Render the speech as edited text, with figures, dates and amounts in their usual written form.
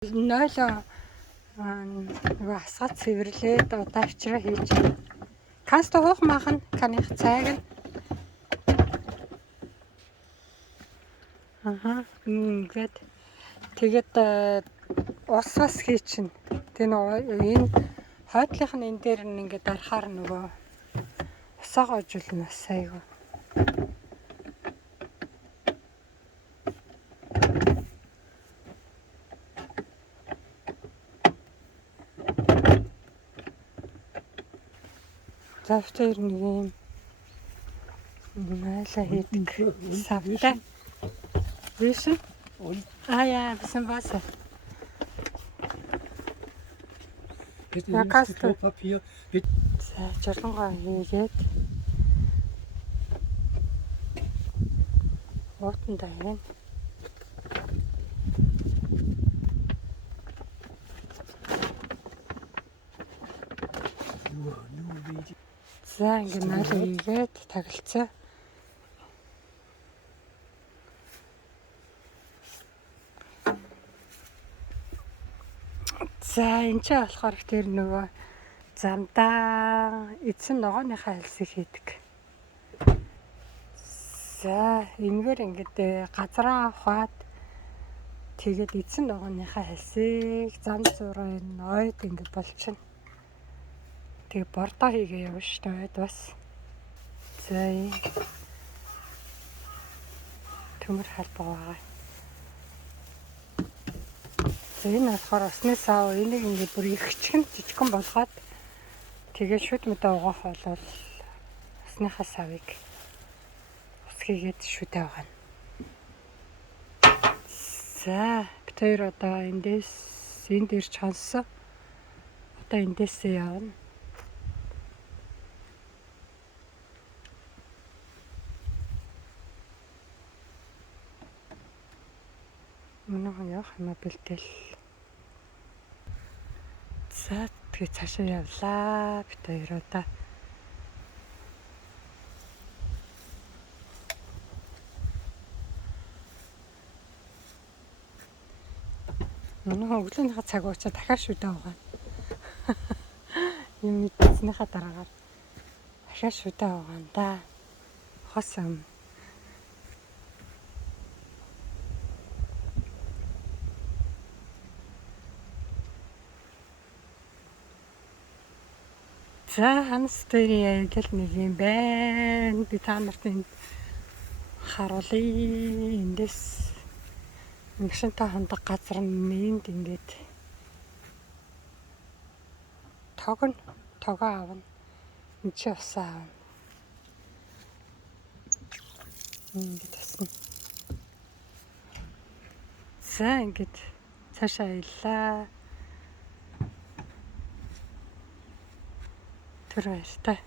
Нойлоо нөгөө асгад цэвэрлээд одоо авчраа хийж байна. Канста хуух махан каних цайг нь. Ингээд тэгээд ус бас хий чинь. Тэ нөгөө энэ хойдлынх нь энэ дээр нь ингээд арахаар нөгөө усаага ожуулна бас айгүй. Завтар нэг юм найлаа хийдэг савтай. Вишэн? Яа, бisen Wasser. Ja, kannst du. Papier. За, жолонгоо хийгээд уутанда байна. За, ингэ нойлоо хийгээд тагалцаа. За, энэ ч болохоор тэр нөгөө замдаа эзэн ногооныхаа хальсыг хийдэг. За, энэгээр ингээд газараа ухаад тэгээд эзэн ногооныхаа хальсыг зам зургийн ойд ингээд болчихно. Тэгээ бордоо хийгээ явна шүү дээ ойд бас. За, төмөр халбаа байгаа. Энэ болохоор усны сав энийг ингээд бүр ихчгэн жижигхэн болгоод тэгээд шүд мэдээ угаах болол усныхаа савыг ус хийгээд шүдээ угаана. За, бид хоёр одоо энд дээр ч хонсон. Одоо эндээсээ явна. Мөнөг явах юм бэлтэл. За, тэгээ цаашаа явлаа. Бид хоёр одоо мөнөг өглөөнийхөө цаг уучаа дахиад шүдээ угаана. Юм мэдснийхаа дараагаар дахиад шүдээ угаана да. Хос юм. За, хамстер яг нэг юм байна. Би та нарт энэ харуулъя. Эндээс мэгшинтэй хандаг газар нэнд ингээд тогоо авна. Энд чи усаа авна. Ингээд тасна. За, ингээд цаашаа аяллаа. Тэр баяртай.